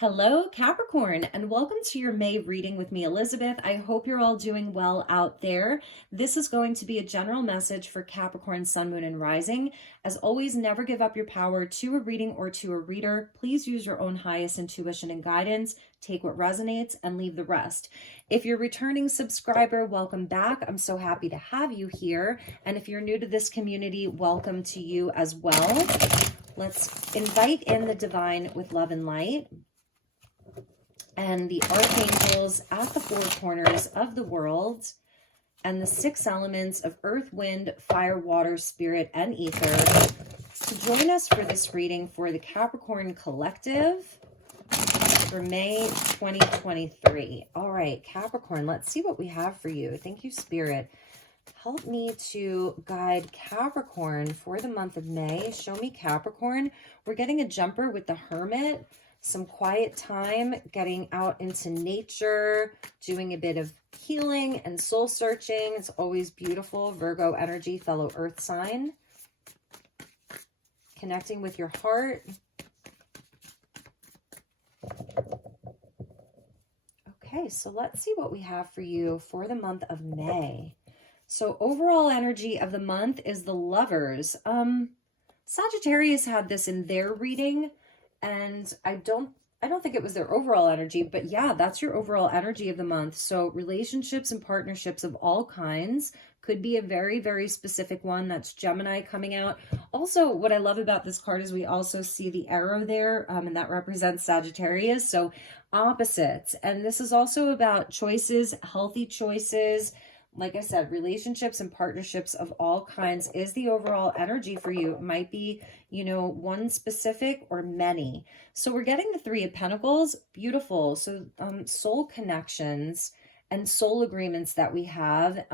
Hello, Capricorn, and welcome to your May reading with me, Elizabeth. I hope you're all doing well out there. This is going to be a general message for Capricorn, Sun, Moon, and Rising. As always, never give up your power to a reading or to a reader. Please use your own highest intuition and guidance. Take what resonates and leave the rest. If you're a returning subscriber, welcome back. I'm so happy to have you here. And if you're new to this community, welcome to you as well. Let's invite in the divine with love and light. And the archangels at the four corners of the world, and the six elements of earth, wind, fire, water, spirit, and ether to join us for this reading for the Capricorn Collective for May 2023. All right, Capricorn, let's see what we have for you. Thank you, Spirit. Help me to guide Capricorn for the month of May. Show me Capricorn. We're getting a jumper with the Hermit. Some quiet time, getting out into nature, doing a bit of healing and soul searching. It's always beautiful. Virgo energy, fellow earth sign. Connecting with your heart. Okay, so let's see what we have for you for the month of May. So overall energy of the month is the Lovers. Sagittarius had this in their reading. And I don't think it was their overall energy, but yeah, that's your overall energy of the month. So relationships and partnerships of all kinds could be a very, very specific one. That's Gemini coming out. Also, what I love about this card is we also see the arrow there, and that represents Sagittarius. So opposites. And this is also about choices, healthy choices. Like I said, relationships and partnerships of all kinds is the overall energy for you. It might be, one specific or many. So we're getting the Three of Pentacles. Beautiful. So soul connections and soul agreements that we have.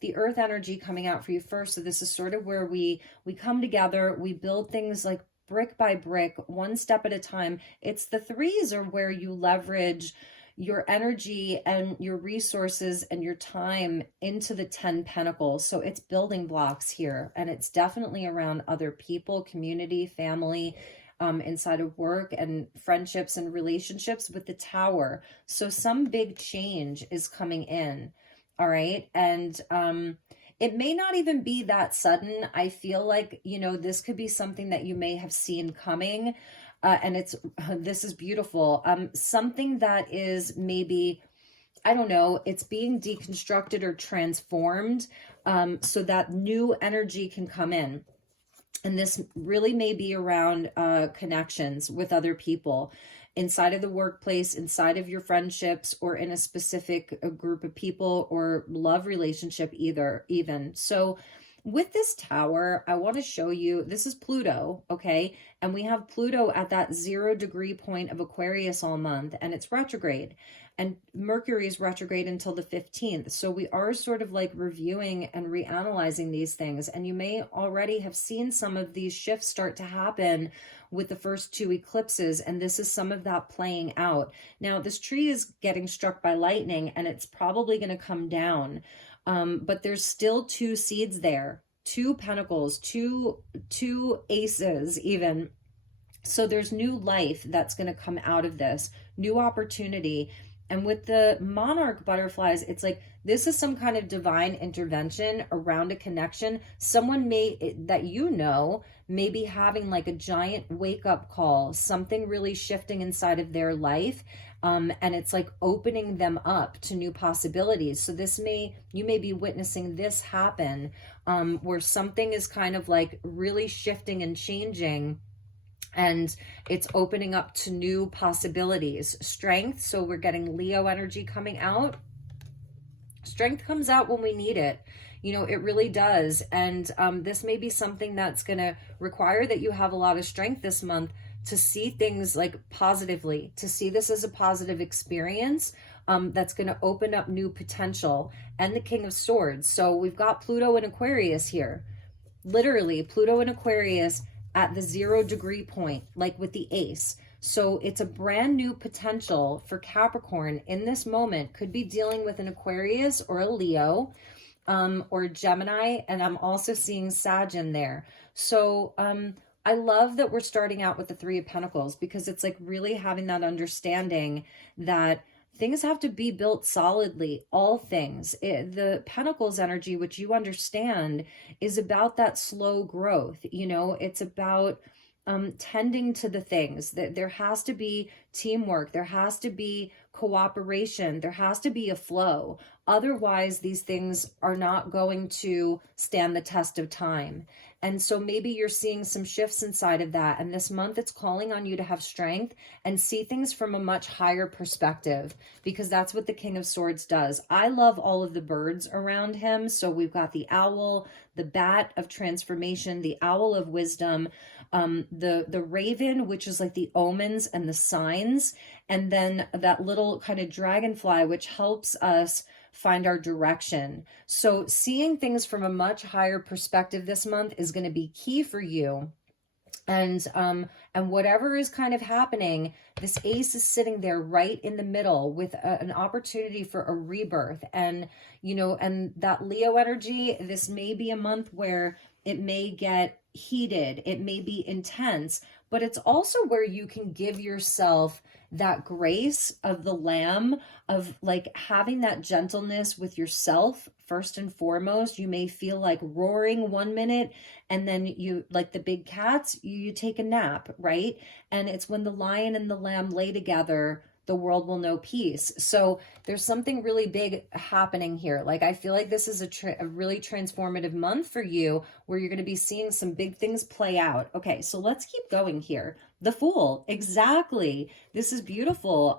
The earth energy coming out for you first. So this is sort of where we come together. We build things like brick by brick, one step at a time. It's the threes are where you leverage your energy and your resources and your time into the 10 Pentacles. So it's building blocks here, and it's definitely around other people, community, family, inside of work and friendships and relationships with the Tower. So some big change is coming in. All right. And it may not even be that sudden. I feel like, this could be something that you may have seen coming. And this is beautiful. Something that is maybe, I don't know, it's being deconstructed or transformed so that new energy can come in. And this really may be around connections with other people inside of the workplace, inside of your friendships, or in a specific group of people or love relationship even. So with this Tower, I want to show you, this is Pluto, okay? And we have Pluto at that 0-degree point of Aquarius all month, and it's retrograde. And Mercury is retrograde until the 15th. So we are sort of like reviewing and reanalyzing these things. And you may already have seen some of these shifts start to happen with the first two eclipses. And this is some of that playing out. Now, this tree is getting struck by lightning, and it's probably going to come down. But there's still two seeds there, two pentacles, two aces even. So there's new life that's going to come out of this, new opportunity. And with the monarch butterflies, it's like this is some kind of divine intervention around a connection. Someone may be having like a giant wake-up call, something really shifting inside of their life. And it's like opening them up to new possibilities. So you may be witnessing this happen where something is kind of like really shifting and changing, and it's opening up to new possibilities. Strength, so we're getting Leo energy coming out. Strength comes out when we need it. It really does. And this may be something that's going to require that you have a lot of strength this month to see things like positively, to see this as a positive experience that's going to open up new potential. And the King of Swords. So we've got Pluto and Aquarius here. Literally, Pluto and Aquarius at the 0-degree point, like with the ace. So it's a brand new potential for Capricorn in this moment. Could be dealing with an Aquarius or a Leo or Gemini. And I'm also seeing Sag in there. So I love that we're starting out with the Three of Pentacles, because it's like really having that understanding that things have to be built solidly, all things. The Pentacles energy, which you understand, is about that slow growth. You know, it's about tending to the things. That there has to be teamwork, there has to be cooperation, there has to be a flow. Otherwise, these things are not going to stand the test of time. And so maybe you're seeing some shifts inside of that. And this month it's calling on you to have strength and see things from a much higher perspective, because that's what the King of Swords does. I love all of the birds around him. So we've got the owl, the bat of transformation, the owl of wisdom, the raven, which is like the omens and the signs, and then that little kind of dragonfly, which helps us find our direction. So seeing things from a much higher perspective this month is going to be key for you. And whatever is kind of happening, this ace is sitting there right in the middle with an opportunity for a rebirth. And, you know, and that Leo energy, this may be a month where it may get heated, it may be intense, but it's also where you can give yourself that grace of the lamb, of like having that gentleness with yourself first and foremost. You may feel like roaring one minute, and then you, like the big cats, you take a nap, right? And it's when the lion and the lamb lay together, the world will know peace. So there's something really big happening here. Like, I feel like this is a really transformative month for you, where you're going to be seeing some big things play out. Okay, so let's keep going here. The Fool, exactly. This is beautiful.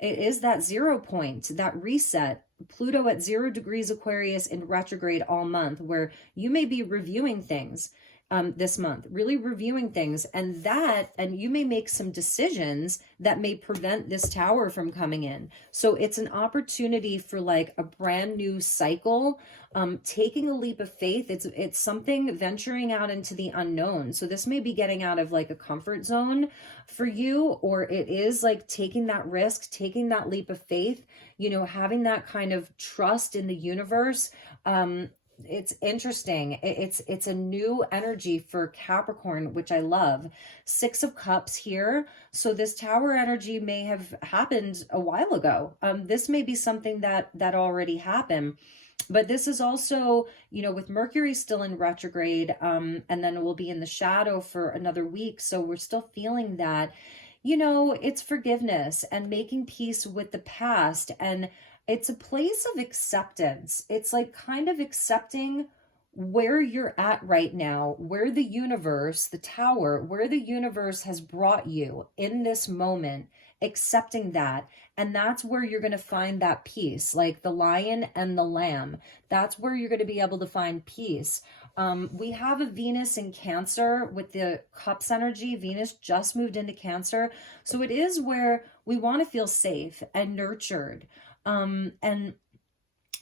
It is that 0 point, that reset. Pluto at 0 degrees Aquarius in retrograde all month, where you may be reviewing things this month, really reviewing things, and you may make some decisions that may prevent this tower from coming in. So it's an opportunity for like a brand new cycle, taking a leap of faith. It's something venturing out into the unknown. So this may be getting out of like a comfort zone for you, or it is like taking that risk, taking that leap of faith, you know, having that kind of trust in the universe. It's interesting. It's a new energy for Capricorn, which I love. 6 of Cups here. So this tower energy may have happened a while ago. This may be something that already happened. But this is also, you know, with Mercury still in retrograde, and then it will be in the shadow for another week. So we're still feeling that, you know, it's forgiveness and making peace with the past. And it's a place of acceptance. It's like kind of accepting where you're at right now, where the universe, the tower, where the universe has brought you in this moment, accepting that. And that's where you're going to find that peace, like the lion and the lamb. That's where you're going to be able to find peace. We have a Venus in Cancer with the Cups energy. Venus just moved into Cancer. So it is where we want to feel safe and nurtured, and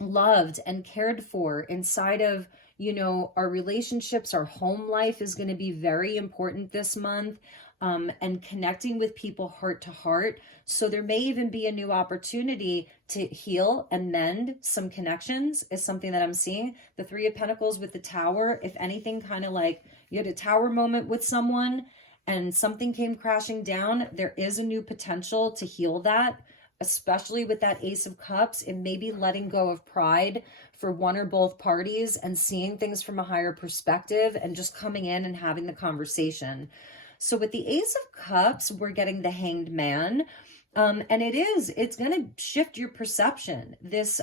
loved and cared for inside of, you know, our relationships. Our home life is going to be very important this month, and connecting with people heart to heart. So there may even be a new opportunity to heal and mend some connections, is something that I'm seeing. The 3 of Pentacles with the Tower, if anything, kind of like you had a tower moment with someone and something came crashing down, there is a new potential to heal that. Especially with that Ace of Cups, and maybe letting go of pride for one or both parties and seeing things from a higher perspective and just coming in and having the conversation. So with the Ace of Cups, we're getting the Hanged Man. And it's going to shift your perception. This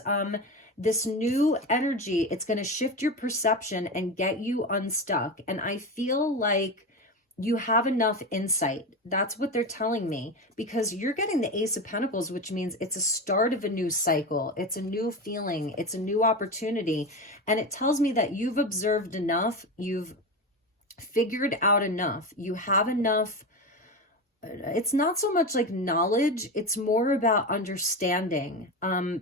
new energy, it's going to shift your perception and get you unstuck. And I feel like you have enough insight. That's what they're telling me, because you're getting the Ace of Pentacles, which means it's a start of a new cycle. It's a new feeling. It's a new opportunity. And it tells me that you've observed enough. You've figured out enough. You have enough. It's not so much like knowledge. It's more about understanding,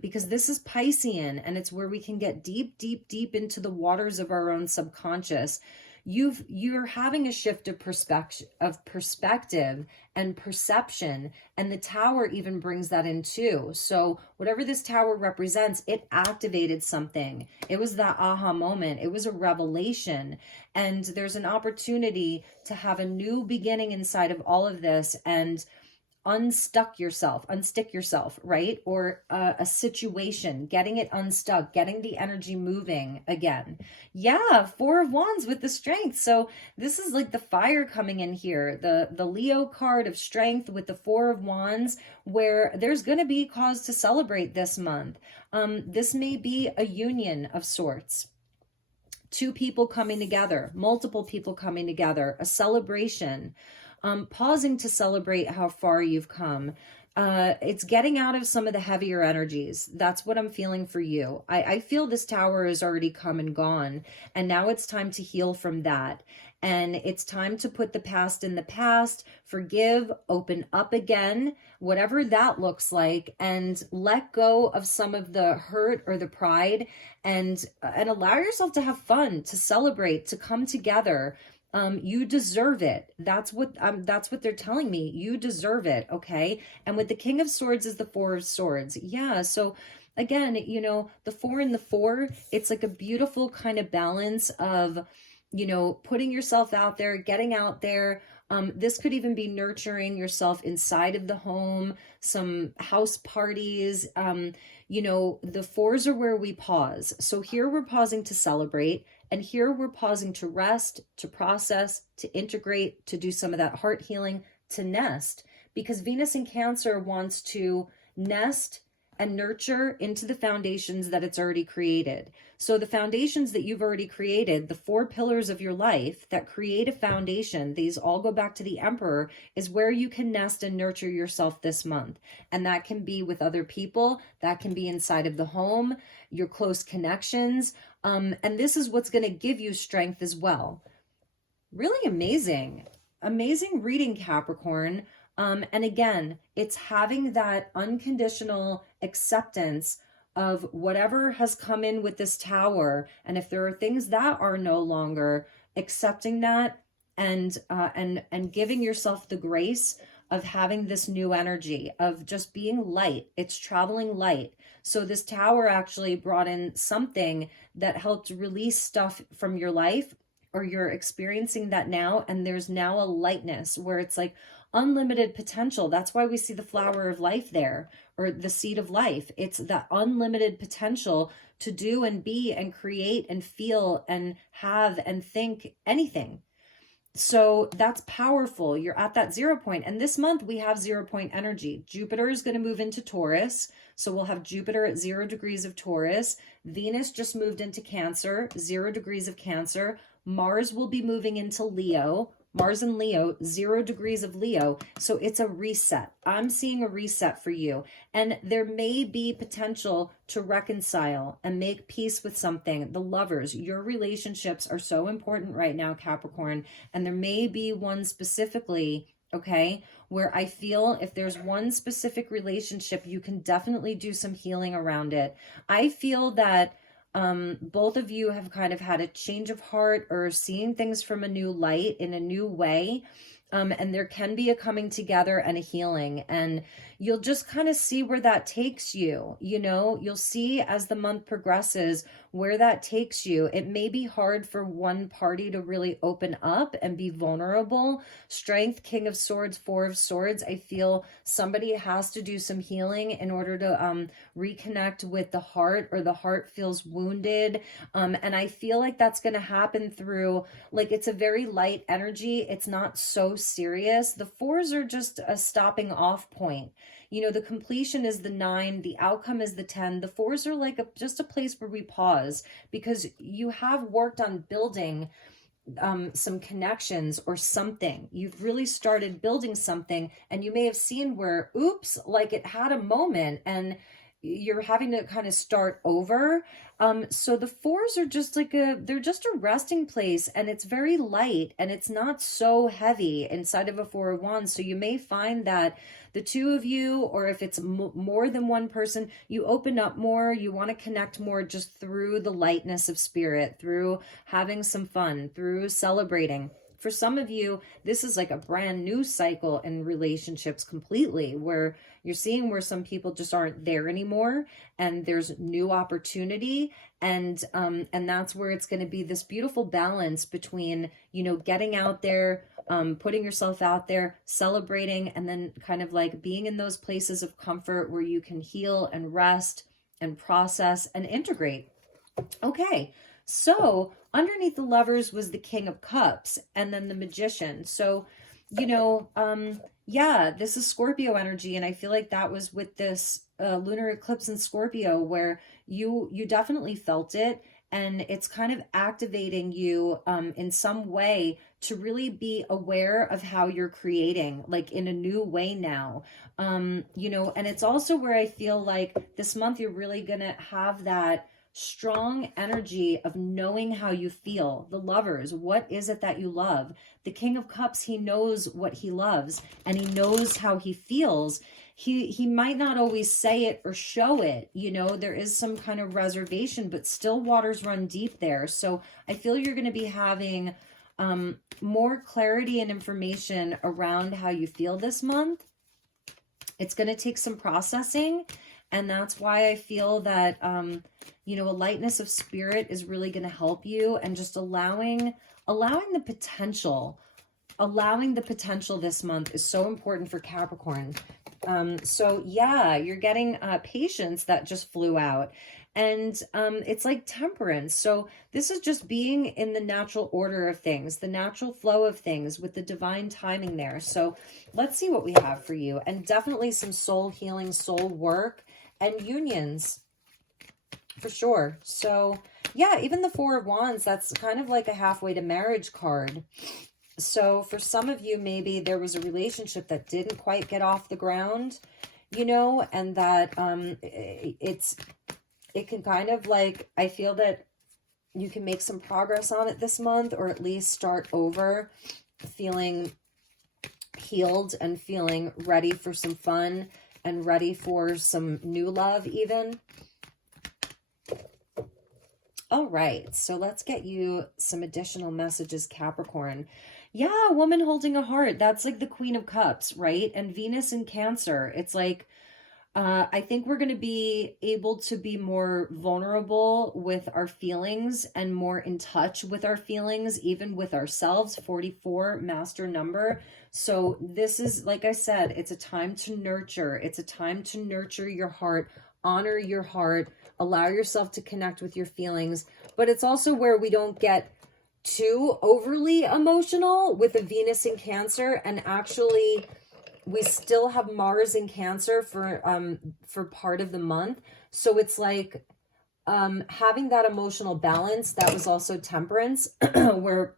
because this is Piscean, and it's where we can get deep, deep, deep into the waters of our own subconscious. you're having a shift of perspective and perception, and the tower even brings that in too. So whatever this tower represents, it activated something. It was that aha moment. It was a revelation, and there's an opportunity to have a new beginning inside of all of this and unstick yourself, right? Or a situation, getting it unstuck, getting the energy moving again. Yeah, Four of Wands with the strength. So this is like the fire coming in here, the Leo card of strength with the Four of Wands, where there's going to be cause to celebrate this month. This may be a union of sorts. Two people coming together, multiple people coming together, a celebration. Pausing to celebrate how far you've come. It's getting out of some of the heavier energies. That's what I'm feeling for you. I feel this tower has already come and gone, and now it's time to heal from that. And it's time to put the past in the past, forgive, open up again, whatever that looks like, and let go of some of the hurt or the pride, and allow yourself to have fun, to celebrate, to come together. You deserve it. That's what they're telling me. You deserve it. Okay. And with the King of Swords is the Four of Swords. Yeah. So again, you know, the 4 and the 4, it's like a beautiful kind of balance of, you know, putting yourself out there, getting out there. This could even be nurturing yourself inside of the home, some house parties. You know, the 4s are where we pause. So here we're pausing to celebrate. And here we're pausing to rest, to process, to integrate, to do some of that heart healing, to nest. Because Venus in Cancer wants to nest and nurture into the foundations that it's already created. So the foundations that you've already created, the 4 pillars of your life that create a foundation, these all go back to the Emperor, is where you can nest and nurture yourself this month. And that can be with other people, that can be inside of the home, your close connections. And this is what's going to give you strength as well. Really amazing. Amazing reading, Capricorn. And again, it's having that unconditional acceptance of whatever has come in with this tower. And if there are things that are no longer, accepting that and giving yourself the grace of having this new energy of just being light. It's traveling light. So this tower actually brought in something that helped release stuff from your life, or you're experiencing that now. And there's now a lightness where it's like unlimited potential. That's why we see the flower of life there, or the seed of life. It's that unlimited potential to do and be and create and feel and have and think anything. So that's powerful. You're at that 0 point. And this month we have 0 point energy. Jupiter is going to move into Taurus. So we'll have Jupiter at 0 degrees of Taurus. Venus just moved into Cancer, 0 degrees of Cancer. Mars will be moving into Leo. Mars and Leo, 0 degrees of Leo. So it's a reset. I'm seeing a reset for you. And there may be potential to reconcile and make peace with something. The lovers, your relationships are so important right now, Capricorn. And there may be one specifically, okay, where I feel if there's one specific relationship, you can definitely do some healing around it. I feel that both of you have kind of had a change of heart or seeing things from a new light in a new way. And there can be a coming together and a healing, and you'll just kind of see where that takes you. You know, you'll see as the month progresses where that takes you. It may be hard for one party to really open up and be vulnerable. Strength, King of Swords, 4 of Swords. I feel somebody has to do some healing in order to reconnect with the heart, or the heart feels wounded. And I feel like that's going to happen through, like, it's a very light energy. It's not so serious. The 4s are just a stopping off point. You know, the completion is the 9, the outcome is the 10. The 4s are like just a place where we pause, because you have worked on building some connections or something. You've really started building something, and you may have seen where, oops, like it had a moment, and you're having to kind of start over. So the fours are just like they're just a resting place, and it's very light and it's not so heavy inside of a Four of Wands. So you may find that the two of you, or if it's more than one person, you open up more, you want to connect more just through the lightness of spirit, through having some fun, through celebrating. For some of you, this is like a brand new cycle in relationships completely, where you're seeing where some people just aren't there anymore, and there's new opportunity, and that's where it's going to be this beautiful balance between, you know, getting out there, putting yourself out there, celebrating, and then kind of like being in those places of comfort where you can heal and rest and process and integrate. Okay. So underneath the Lovers was the King of Cups and then the Magician. So, you know, yeah, this is Scorpio energy. And I feel like that was with this lunar eclipse in Scorpio, where you definitely felt it. And it's kind of activating you in some way to really be aware of how you're creating, like in a new way now. You know, and it's also where I feel like this month you're really going to have that strong energy of knowing how you feel. The Lovers, what is it that you love? The King of Cups, he knows what he loves and he knows how he feels. He might not always say it or show it, you know, there is some kind of reservation, but still waters run deep there. So I feel you're going to be having more clarity and information around how you feel this month. It's going to take some processing. And that's why I feel that, you know, a lightness of spirit is really going to help you, and just allowing the potential this month is so important for Capricorn. So yeah, you're getting patience that just flew out, and it's like temperance. So this is just being in the natural order of things, the natural flow of things with the divine timing there. So let's see what we have for you, and definitely some soul healing, soul work, and unions for sure. So yeah, even the Four of Wands, that's kind of like a halfway to marriage card. So for some of you, maybe there was a relationship that didn't quite get off the ground, you know, and that it can kind of like, I feel that you can make some progress on it this month, or at least start over feeling healed and feeling ready for some fun and ready for some new love even. All right, so let's get you some additional messages, Capricorn. Yeah, a woman holding a heart. That's like the Queen of Cups, right? And Venus in Cancer. It's like, I think we're going to be able to be more vulnerable with our feelings and more in touch with our feelings, even with ourselves. 44, master number. So this is, like I said, it's a time to nurture. It's a time to nurture your heart, honor your heart, allow yourself to connect with your feelings. But it's also where we don't get too overly emotional with a Venus in Cancer, and actually we still have Mars in Cancer for part of the month. So it's like having that emotional balance. That was also temperance, where,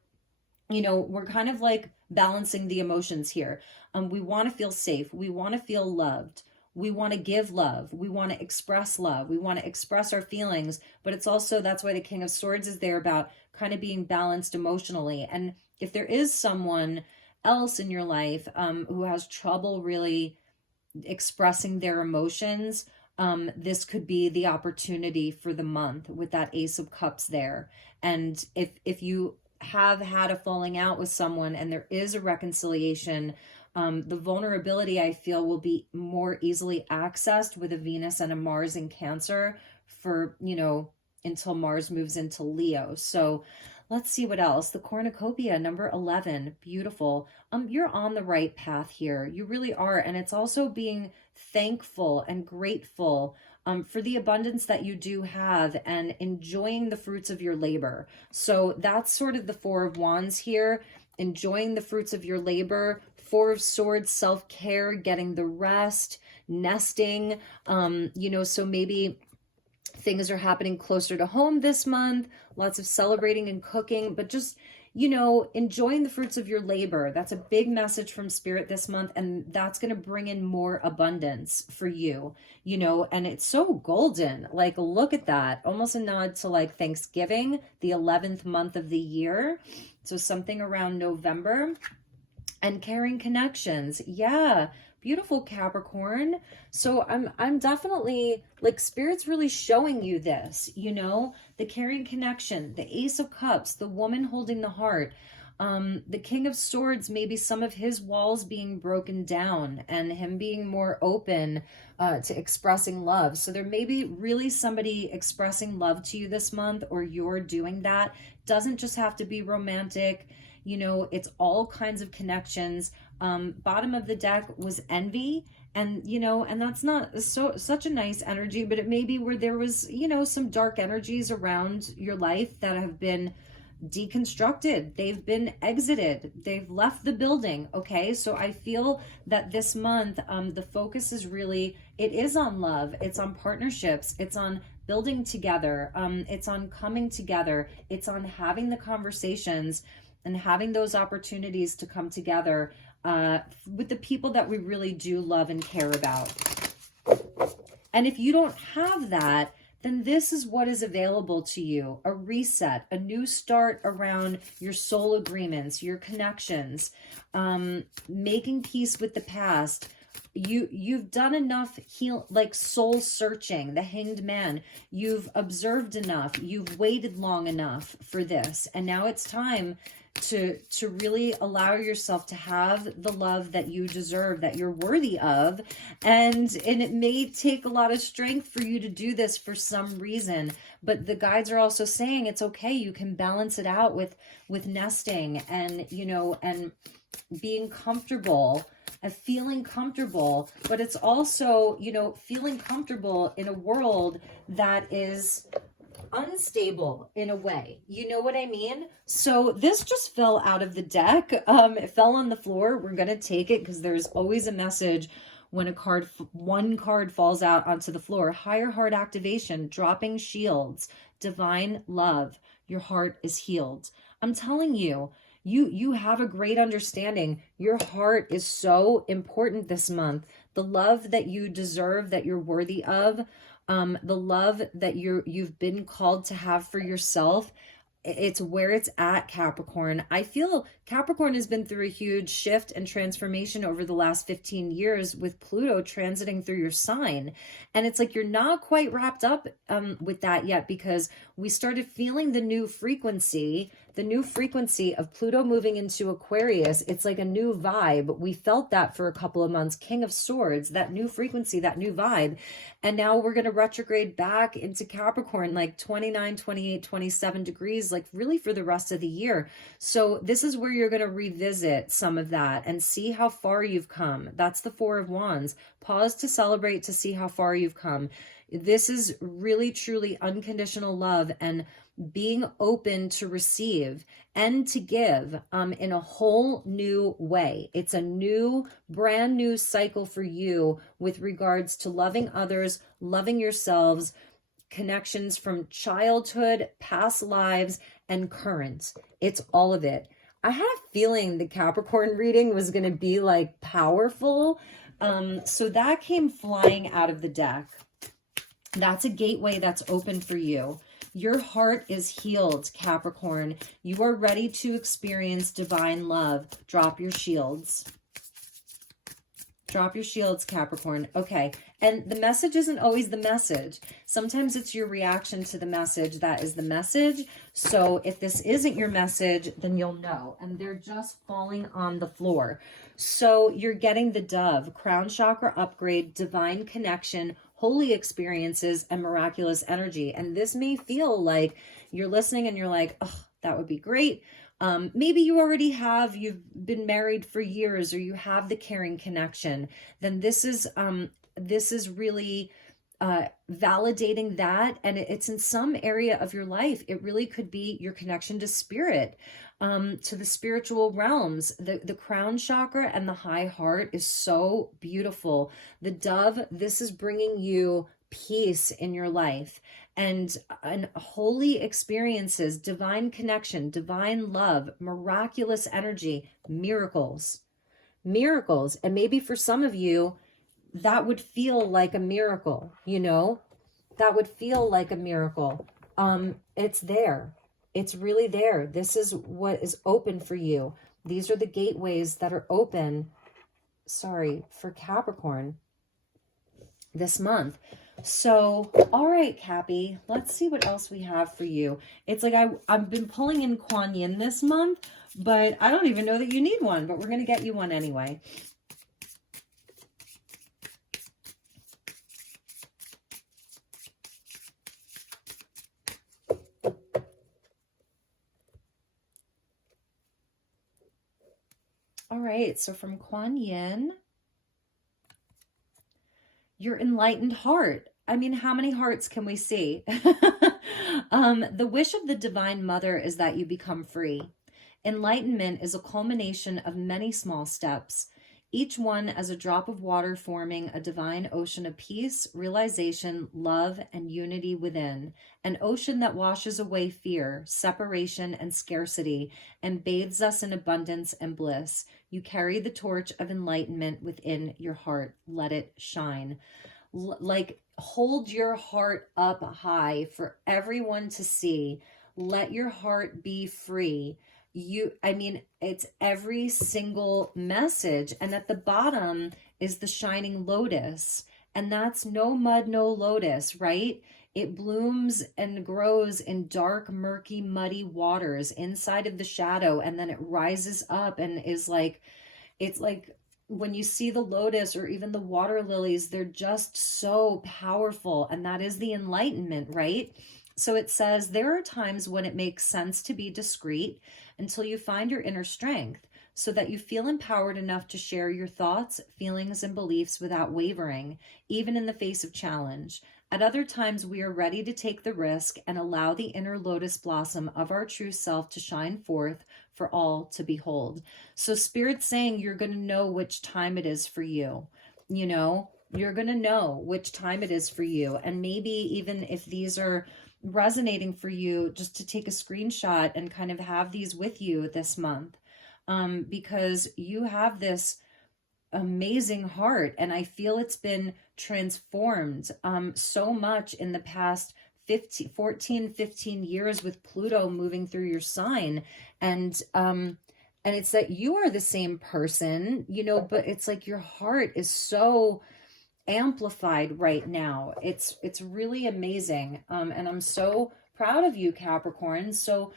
you know, we're kind of like balancing the emotions here. We want to feel safe. We want to feel loved. We want to give love. We want to express love. We want to express our feelings. But it's also, that's why the King of Swords is there, about kind of being balanced emotionally. And if there is someone else in your life who has trouble really expressing their emotions, this could be the opportunity for the month with that Ace of Cups there. And if you have had a falling out with someone and there is a reconciliation, the vulnerability, I feel, will be more easily accessed with a Venus and a Mars in Cancer for, you know, until Mars moves into Leo. So let's see what else. The Cornucopia, number 11. Beautiful. You're on the right path here. You really are. And it's also being thankful and grateful for the abundance that you do have, and enjoying the fruits of your labor. So that's sort of the Four of Wands here, enjoying the fruits of your labor. Four of Swords, self-care, getting the rest, nesting, you know, so maybe things are happening closer to home this month, lots of celebrating and cooking, but just, you know, enjoying the fruits of your labor. That's a big message from Spirit this month, and that's going to bring in more abundance for you, you know, and it's so golden. Like, look at that. Almost a nod to like Thanksgiving, the 11th month of the year. So something around November. And caring connections. Yeah. Beautiful, Capricorn. So I'm definitely like, Spirit's really showing you this, you know, the caring connection, the Ace of Cups, the woman holding the heart, the King of Swords, maybe some of his walls being broken down and him being more open to expressing love. So there may be really somebody expressing love to you this month, or you're doing that. Doesn't just have to be romantic. You know, it's all kinds of connections. Bottom of the deck was envy, and you know, and that's not such a nice energy, but it may be where there was, you know, some dark energies around your life that have been deconstructed. They've been exited. They've left the building. Okay. So I feel that this month, the focus is really, it is on love. It's on partnerships. It's on building together. It's on coming together. It's on having the conversations and having those opportunities to come together with the people that we really do love and care about. And if you don't have that, then this is what is available to you: a reset, a new start around your soul agreements, your connections, making peace with the past. You've done enough like soul searching, the Hanged Man. You've observed enough. You've waited long enough for this. And now it's time to really allow yourself to have the love that you deserve, that you're worthy of. And it may take a lot of strength for you to do this for some reason, but the guides are also saying it's okay. You can balance it out with nesting and, you know, and being comfortable and feeling comfortable. But it's also, you know, feeling comfortable in a world that is unstable in a way. You know what I mean? So this just fell out of the deck. It fell on the floor. We're going to take it because there's always a message when one card falls out onto the floor. Higher heart activation, dropping shields, divine love. Your heart is healed. I'm telling you, you have a great understanding. Your heart is so important this month. The love that you deserve, that you're worthy of, the love that you've been called to have for yourself, it's where it's at, Capricorn. I feel Capricorn has been through a huge shift and transformation over the last 15 years with Pluto transiting through your sign. And it's like you're not quite wrapped up with that yet, because we started feeling the new frequency of Pluto moving into Aquarius. It's like a new vibe. We felt that for a couple of months. King of Swords, that new frequency, that new vibe. And now we're going to retrograde back into Capricorn, like 29, 28, 27 degrees, like really for the rest of the year. So this is where you're going to revisit some of that and see how far you've come. That's the Four of Wands. Pause to celebrate, to see how far you've come. This is really, truly unconditional love and being open to receive and to give in a whole new way. It's a new, brand new cycle for you with regards to loving others, loving yourselves, connections from childhood, past lives, and current. It's all of it. I had a feeling the Capricorn reading was going to be like powerful. So that came flying out of the deck. That's a gateway that's open for you. Your heart is healed, Capricorn. You are ready to experience divine love. Drop your shields. Drop your shields, Capricorn. Okay. And the message isn't always the message. Sometimes it's your reaction to the message that is the message. So if this isn't your message, then you'll know. And they're just falling on the floor. So you're getting the Dove, crown chakra upgrade, divine connection, holy experiences, and miraculous energy. And this may feel like you're listening and you're like, oh, that would be great. Maybe you already have, you've been married for years, or you have the caring connection. Then this is really validating that. And it's in some area of your life. It really could be your connection to spirit, to the spiritual realms. The crown chakra and the high heart is so beautiful. The Dove, this is bringing you peace in your life, and holy experiences, divine connection, divine love, miraculous energy, miracles. Miracles. And maybe for some of you, that would feel like a miracle, you know? That would feel like a miracle. It's there. It's really there. This is what is open for you. These are the gateways that are open, for Capricorn this month. So, all right, Cappy, let's see what else we have for you. It's like I've been pulling in Kuan Yin this month, but I don't even know that you need one, but we're going to get you one anyway. All right, so from Kuan Yin, your enlightened heart. I mean, how many hearts can we see? The wish of the Divine Mother is that you become free. Enlightenment is a culmination of many small steps, each one as a drop of water forming a divine ocean of peace, realization, love, and unity within. An ocean that washes away fear, separation, and scarcity, and bathes us in abundance and bliss. You carry the torch of enlightenment within your heart. Let it shine. Like, hold your heart up high for everyone to see. Let your heart be free. It's every single message. And at the bottom is the shining lotus. And that's no mud, no lotus, right? It blooms and grows in dark, murky, muddy waters inside of the shadow. And then it rises up and is like, it's like when you see the lotus or even the water lilies, they're just so powerful. And that is the enlightenment, right? So it says, there are times when it makes sense to be discreet until you find your inner strength so that you feel empowered enough to share your thoughts, feelings, and beliefs without wavering, even in the face of challenge. At other times, we are ready to take the risk and allow the inner lotus blossom of our true self to shine forth for all to behold. So Spirit's saying you're going to know which time it is for you. You know, you're going to know which time it is for you. And maybe even if these are resonating for you, just to take a screenshot and kind of have these with you this month, because you have this amazing heart, and I feel it's been transformed so much in the past 15 years with Pluto moving through your sign, and it's that you are the same person, you know, but it's like your heart is so amplified right now. It's really amazing. And I'm so proud of you, Capricorn. So,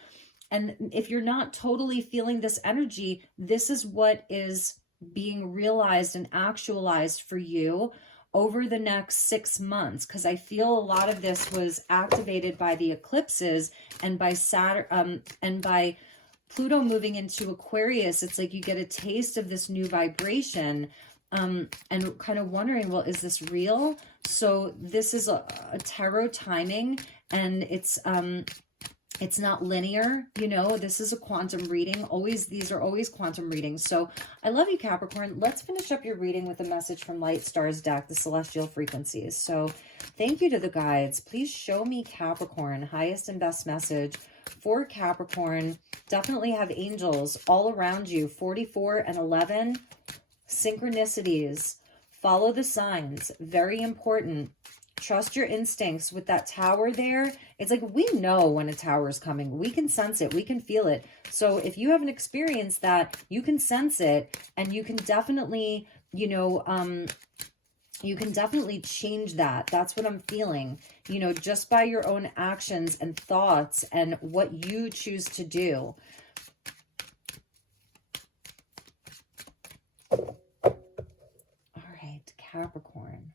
and if you're not totally feeling this energy, this is what is being realized and actualized for you over the next 6 months, because I feel a lot of this was activated by the eclipses and by Saturn, and by Pluto moving into Aquarius. It's like you get a taste of this new vibration, and kind of wondering, well, is this real? So this is a tarot timing, and it's not linear, you know, this is a quantum reading. These are always quantum readings. So I love you, Capricorn. Let's finish up your reading with a message from LightStar's deck, the Celestial Frequencies. So thank you to the guides. Please show me, Capricorn, highest and best message for Capricorn. Definitely have angels all around you. 44 and 11, synchronicities. Follow the signs. Very important. Trust your instincts. With that tower there, it's like we know when a tower is coming. We can sense it. We can feel it. So if you haven't experienced that, you can sense it, and you can definitely, you know, you can definitely change that. That's what I'm feeling, you know, just by your own actions and thoughts and what you choose to do. All right, Capricorn.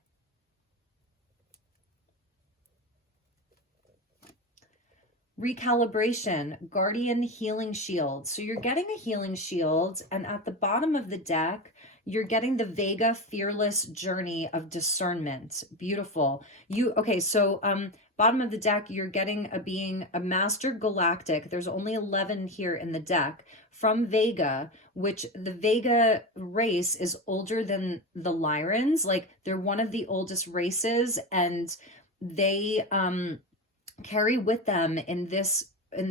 Recalibration, guardian healing shield. So you're getting a healing shield, and at the bottom of the deck, You're getting the Vega fearless journey of discernment. Beautiful. Okay, so bottom of the deck, you're getting a master galactic. There's only 11 here in the deck from Vega, which the Vega race is older than the Lyrans. Like, they're one of the oldest races, and they carry with them in this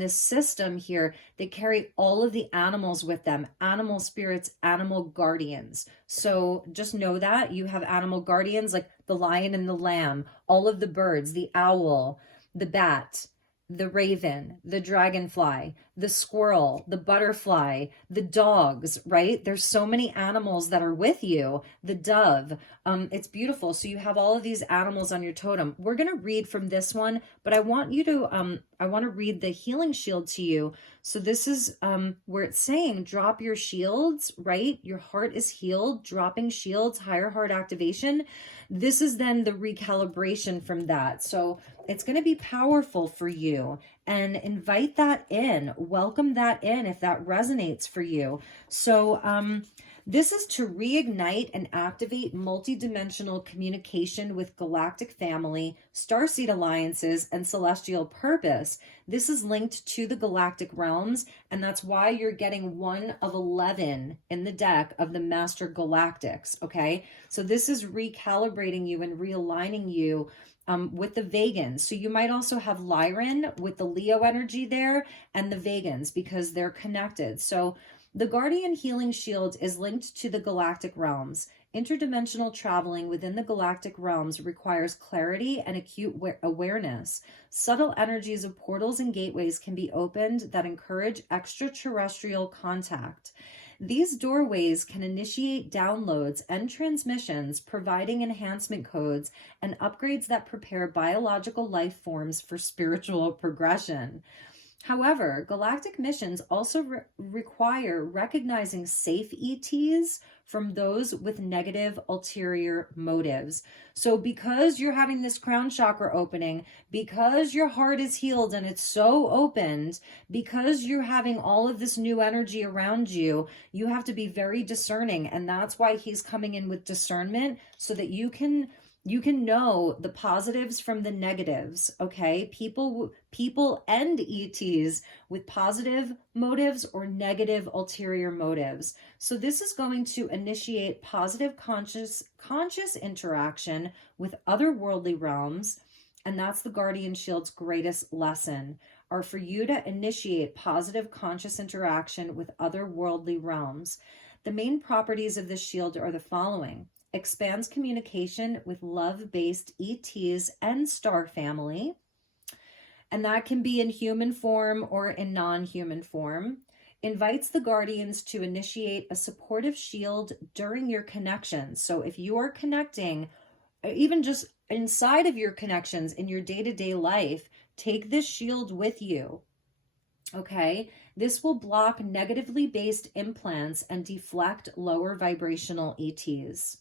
system here, they carry all of the animals with them, animal spirits, animal guardians. So just know that you have animal guardians like the lion and the lamb, all of the birds, the owl, the bat, the raven, the dragonfly, the squirrel, the butterfly, the dogs, right? There's so many animals that are with you, the dove. It's beautiful. So you have all of these animals on your totem. We're going to read from this one, but I want to read the healing shield to you. So this is where it's saying drop your shields, right? Your heart is healed, dropping shields, higher heart activation. This is then the recalibration from that. So it's going to be powerful for you, and invite that in, welcome that in if that resonates for you. So this is to reignite and activate multidimensional communication with galactic family, starseed alliances, and celestial purpose. This is linked to the galactic realms, and that's why you're getting 1 of 11 in the deck of the Master Galactics, okay? So this is recalibrating you and realigning you with the Vegans. So you might also have Lyran with the Leo energy there and the Vegans because they're connected. So the Guardian Healing Shield is linked to the galactic realms. Interdimensional traveling within the galactic realms requires clarity and acute awareness. Subtle energies of portals and gateways can be opened that encourage extraterrestrial contact. These doorways can initiate downloads and transmissions, providing enhancement codes and upgrades that prepare biological life forms for spiritual progression. However, galactic missions also require recognizing safe ETs from those with negative ulterior motives. So because you're having this crown chakra opening, because your heart is healed and it's so opened, because you're having all of this new energy around you, you have to be very discerning. And that's why he's coming in with discernment, so that you can know the positives from the negatives, okay? People and ETs with positive motives or negative ulterior motives. So this is going to initiate positive conscious interaction with otherworldly realms, and that's the Guardian Shield's greatest lesson, are for you to initiate positive conscious interaction with otherworldly realms. The main properties of this shield are the following: expands communication with love-based ETs and star family, and that can be in human form or in non-human form. Invites the guardians to initiate a supportive shield during your connections. So if you are connecting, even just inside of your connections in your day-to-day life, take this shield with you, okay? This will block negatively based implants and deflect lower vibrational ETs.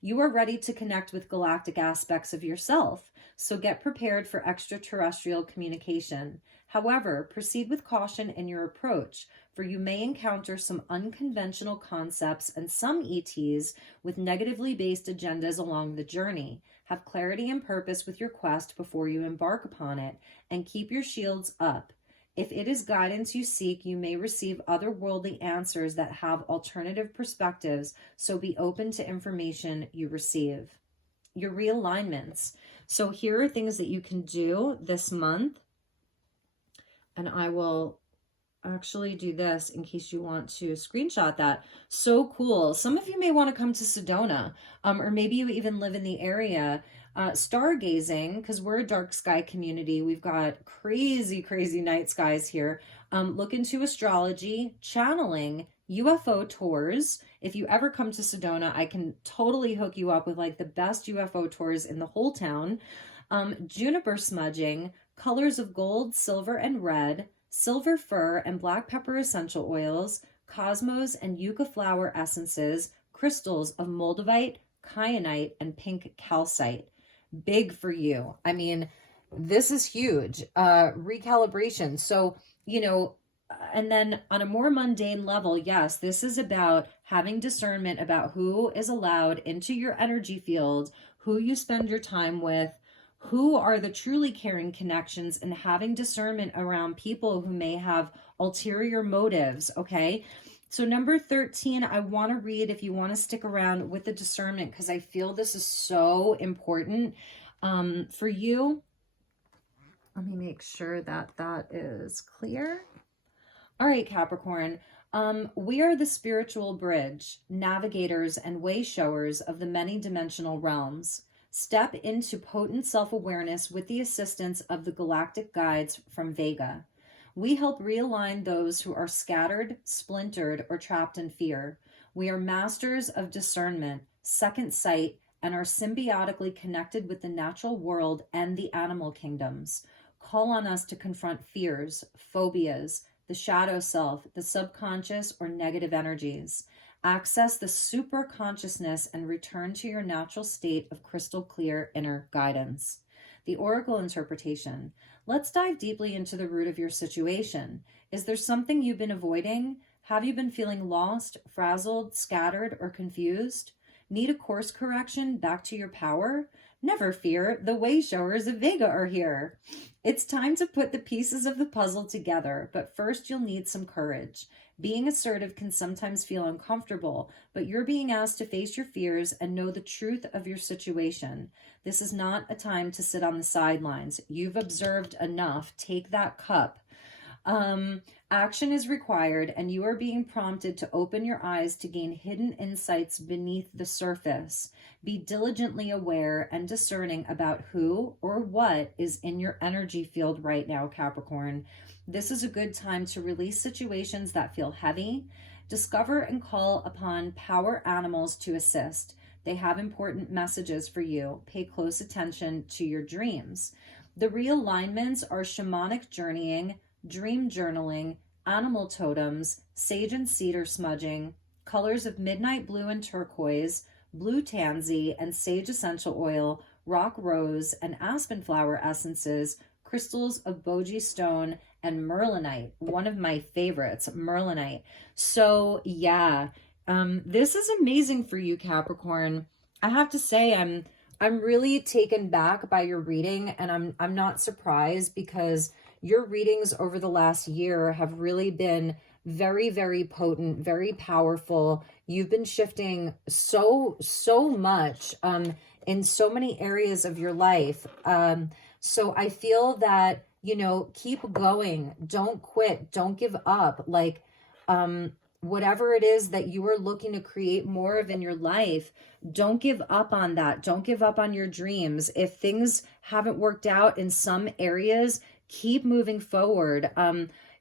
You are ready to connect with galactic aspects of yourself, so get prepared for extraterrestrial communication. However, proceed with caution in your approach, for you may encounter some unconventional concepts and some ETs with negatively based agendas along the journey. Have clarity and purpose with your quest before you embark upon it, and keep your shields up. If it is guidance you seek, you may receive otherworldly answers that have alternative perspectives, so be open to information you receive. Your realignments. So here are things that you can do this month, and I will actually do this in case you want to screenshot that. So cool. Some of you may want to come to Sedona, or maybe you even live in the area. Stargazing, because we're a dark sky community. We've got crazy night skies here. Look into astrology, channeling, UFO tours. If you ever come to Sedona, I can totally hook you up with like the best UFO tours in the whole town. Juniper smudging, colors of gold, silver, and red, silver fir and black pepper essential oils, cosmos and yucca flower essences, crystals of moldavite, kyanite, and pink calcite. Big for you. I mean, this is huge. Recalibration. So, And then on a more mundane level, yes, this is about having discernment about who is allowed into your energy field, who you spend your time with, who are the truly caring connections, and having discernment around people who may have ulterior motives. Okay. So number 13, I want to read, if you want to stick around with the discernment, because I feel this is so important for you. Let me make sure that that is clear. All right, Capricorn. We are the spiritual bridge, navigators and way showers of the many dimensional realms. Step into potent self-awareness with the assistance of the galactic guides from Vega. We help realign those who are scattered, splintered, or trapped in fear. We are masters of discernment, second sight, and are symbiotically connected with the natural world and the animal kingdoms. Call on us to confront fears, phobias, the shadow self, the subconscious, or negative energies. Access the super consciousness and return to your natural state of crystal clear inner guidance. The oracle interpretation. Let's dive deeply into the root of your situation. Is there something you've been avoiding? Have you been feeling lost, frazzled, scattered, or confused? Need a course correction back to your power? Never fear, the way showers of Vega are here. It's time to put the pieces of the puzzle together, but first you'll need some courage. Being assertive can sometimes feel uncomfortable, but you're being asked to face your fears and know the truth of your situation. This is not a time to sit on the sidelines. You've observed enough. Take that cup. Action is required, and you are being prompted to open your eyes to gain hidden insights beneath the surface. Be diligently aware and discerning about who or what is in your energy field right now, Capricorn. This is a good time to release situations that feel heavy. Discover and call upon power animals to assist. They have important messages for you. Pay close attention to your dreams. The realignments are shamanic journeying, dream journaling, animal totems, sage and cedar smudging, colors of midnight blue and turquoise, blue tansy and sage essential oil, rock rose and aspen flower essences, crystals of bogie stone, and merlinite, one of my favorites, merlinite. So yeah, this is amazing for you, Capricorn. I have to say, I'm really taken back by your reading, and I'm not surprised, because your readings over the last year have really been very, very potent, very powerful. You've been shifting so much in so many areas of your life. So I feel that, keep going. Don't quit. Don't give up. Like, whatever it is that you are looking to create more of in your life, don't give up on that. Don't give up on your dreams. If things haven't worked out in some areas, keep moving forward.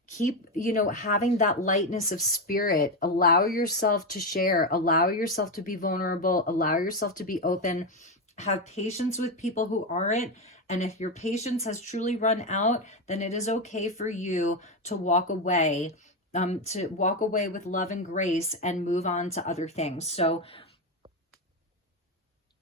Keep, having that lightness of spirit. Allow yourself to share. Allow yourself to be vulnerable. Allow yourself to be open. Have patience with people who aren't. And if your patience has truly run out, then it is okay for you to walk away, with love and grace and move on to other things. So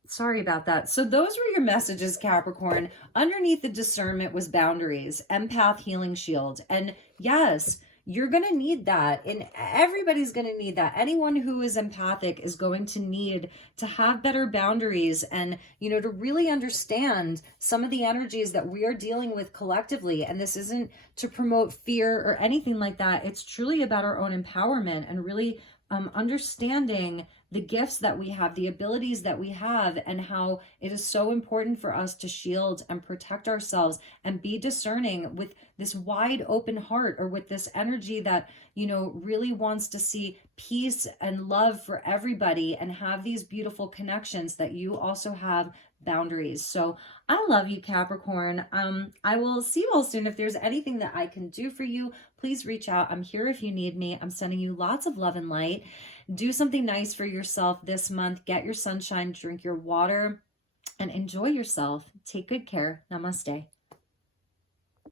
sorry about that. So those were your messages, Capricorn. Underneath the discernment was boundaries, empath healing shield. And yes, you're going to need that. And everybody's going to need that. Anyone who is empathic is going to need to have better boundaries and, to really understand some of the energies that we are dealing with collectively. And this isn't to promote fear or anything like that. It's truly about our own empowerment and really understanding the gifts that we have, the abilities that we have, and how it is so important for us to shield and protect ourselves and be discerning with this wide open heart, or with this energy that, really wants to see peace and love for everybody and have these beautiful connections, that you also have boundaries. So I love you, Capricorn. I will see you all soon. If there's anything that I can do for you, please reach out. I'm here if you need me. I'm sending you lots of love and light. Do something nice for yourself this month. Get your sunshine, drink your water, and enjoy yourself. Take good care. Namaste.